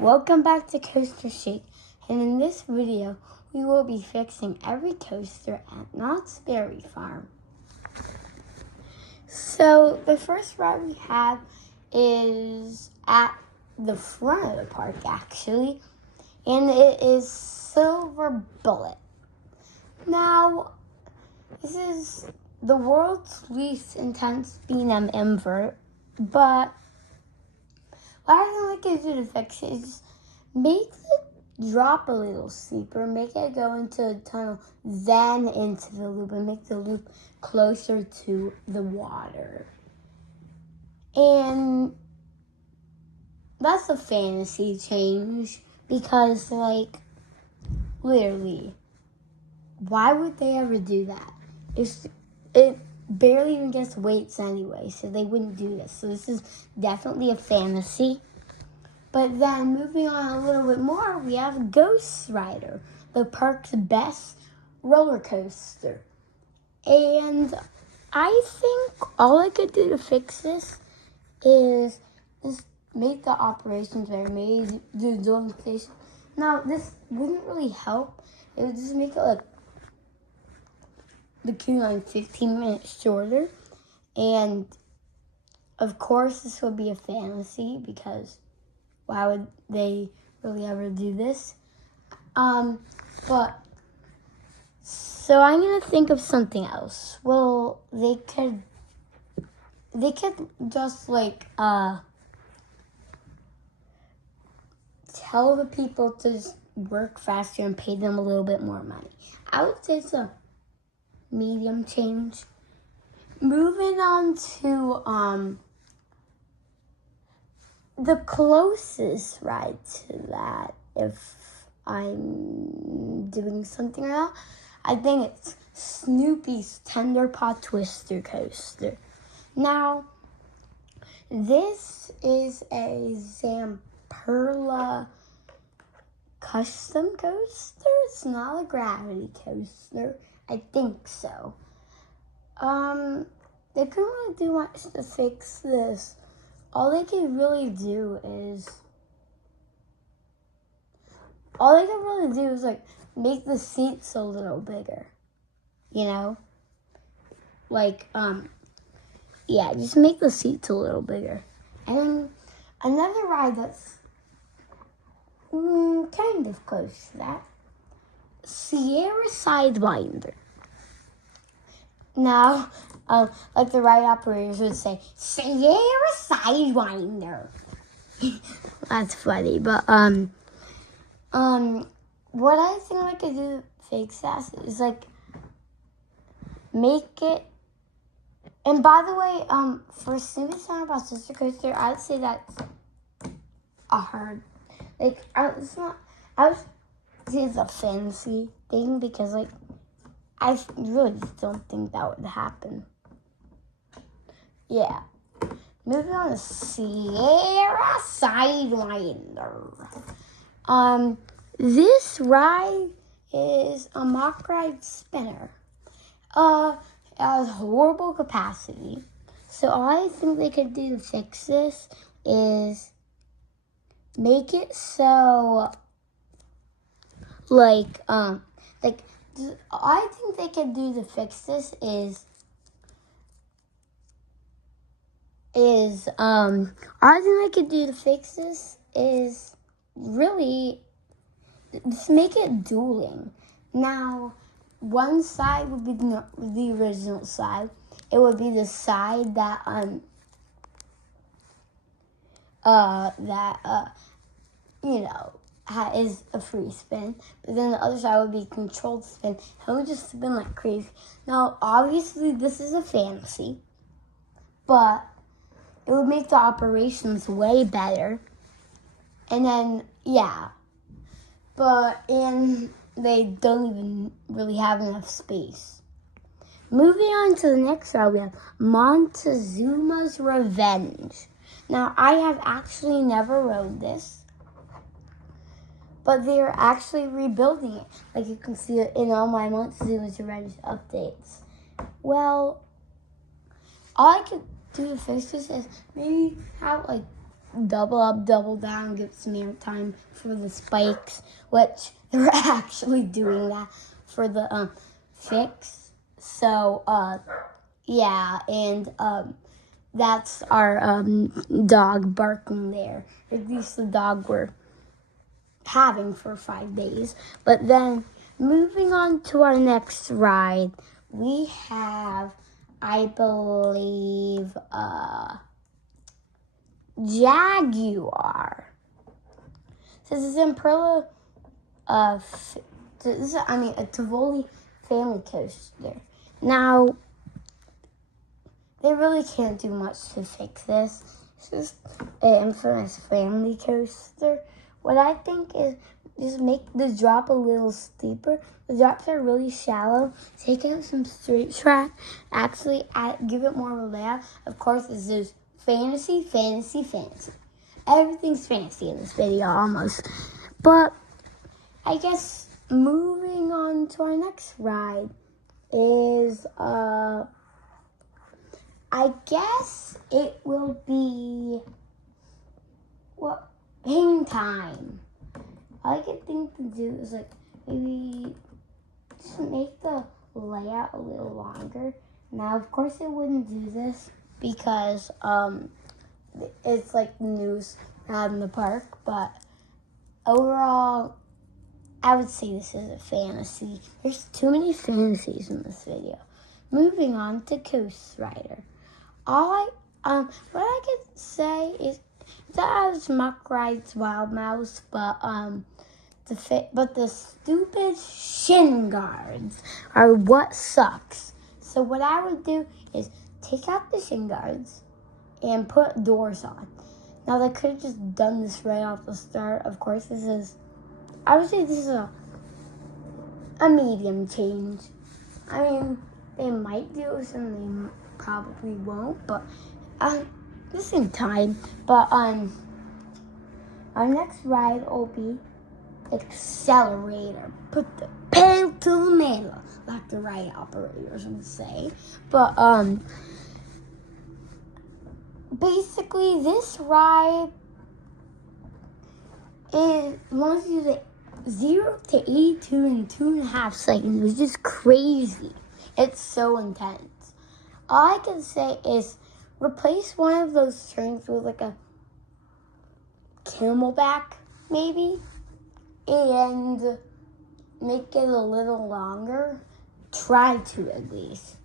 Welcome back to Coaster Shake, and in this video we will be fixing every coaster at Knott's Berry Farm. So the first ride we have is at the front of the park actually, and it is Silver Bullet. Now this is the world's least intense B&M invert, but what I like to do to fix it is make it drop a little steeper, make it go into the tunnel, then into the loop, and make the loop closer to the water. And that's a fantasy change because, literally, why would they ever do that? It barely even gets weights anyway, so they wouldn't do this. So this is definitely a fantasy. But then moving on a little bit more, we have Ghost Rider, the park's best roller coaster. And I think all I could do to fix this is just make the operations better, maybe do dueling station. Now, this wouldn't really help. It would just make it the queue line 15 minutes shorter. And of course, this would be a fantasy because why would they really ever do this? So I'm gonna think of something else. Well, they could just tell the people to just work faster and pay them a little bit more money. I would say it's a medium change. Moving on to the closest ride to that, if I'm doing something right now, I think it's Snoopy's Tender Paw Twister Coaster. Now, this is a Zamperla custom coaster. It's not a gravity coaster. I think so. They couldn't really do much to fix this. All they can really do is make the seats a little bigger. You know? Just make the seats a little bigger. And then another ride that's kind of close to that, Sierra Sidewinder. Now, like the ride operators would say, Sierra Sidewinder. That's funny, but what I think I could do to fix that is make it. And by the way, for Snoopy Tender Paw Twister Coaster, I'd say that's a hard. It's a fancy thing because I really just don't think that would happen. Yeah. Moving on to Sierra Sidewinder. This ride is a mock ride spinner. It has horrible capacity. So all I think they could do to fix this is make it so I think they could do to fix this is really just make it dueling. Now, one side would be the original side. It would be the side that is a free spin, but then the other side would be controlled spin. It would just spin like crazy. Now, obviously, this is a fantasy, but it would make the operations way better. And then, and they don't even really have enough space. Moving on to the next ride, we have Montezuma's Revenge. Now, I have actually never rode this, but they're actually rebuilding it. Like you can see it in all my Montezuma's Revenge updates. Well, all I could do to fix this is maybe have double up, double down, get some air time for the spikes, which they're actually doing that for the fix. So, yeah, and that's our dog barking there. At least the dog we're having for 5 days. But then, moving on to our next ride, we have, I believe, Jaguar. So this is in Perla, a Tivoli family coaster. Now, they really can't do much to fix this. It's just an infamous family coaster. What I think is just make the drop a little steeper. The drops are really shallow. Take out some straight track. Actually, give it more of a layout. Of course, this is fantasy, fantasy, fantasy. Everything's fantasy in this video, almost. But I guess moving on to our next ride is, I guess it will be, hang time. All I could think to do is like maybe just make the layout a little longer. Now, of course, I wouldn't do this because it's like the news in the park. But overall, I would say this is a fantasy. There's too many fantasies in this video. Moving on to Coast Rider. What I could say is that has Muck Ride's Wild Mouse, but the stupid shin guards are what sucks. So what I would do is take out the shin guards and put doors on. Now they could have just done this right off the start. Of course, I would say this is a medium change. I mean, they might do some, they probably won't, but this in time. But our next ride will be Accelerator. Put the pedal to the metal, like the ride operators would say. But basically, this ride wants you to 0 to 82 in 2.5 seconds, which is crazy. It's so intense. All I can say is replace one of those strings with like a camelback, maybe, and make it a little longer. Try to, at least.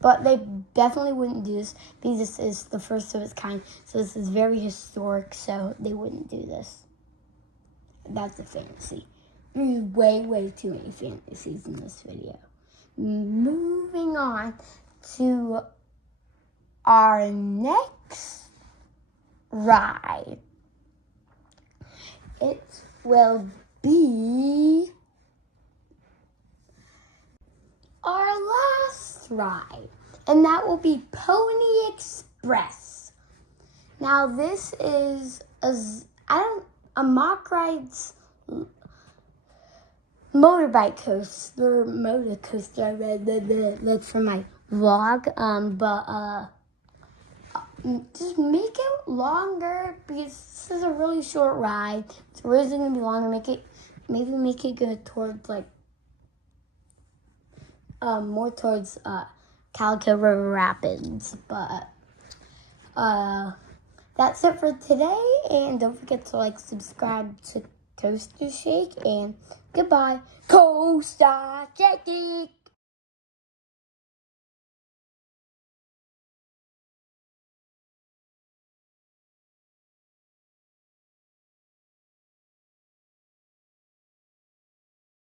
But they definitely wouldn't do this because this is the first of its kind. So this is very historic, so they wouldn't do this. That's a fantasy. There's way too many fantasies in this video. Moving on to our next ride. It will be our last ride, and that will be Pony Express. Now this is a Mock Ride's motorbike coaster, motor coaster. I read that's from my vlog, but just make it longer because this is a really short ride. It's originally gonna be longer. Maybe make it go towards like more towards Calico River Rapids. But that's it for today, and don't forget to subscribe to Coaster Shake, and goodbye, Coaster Shake.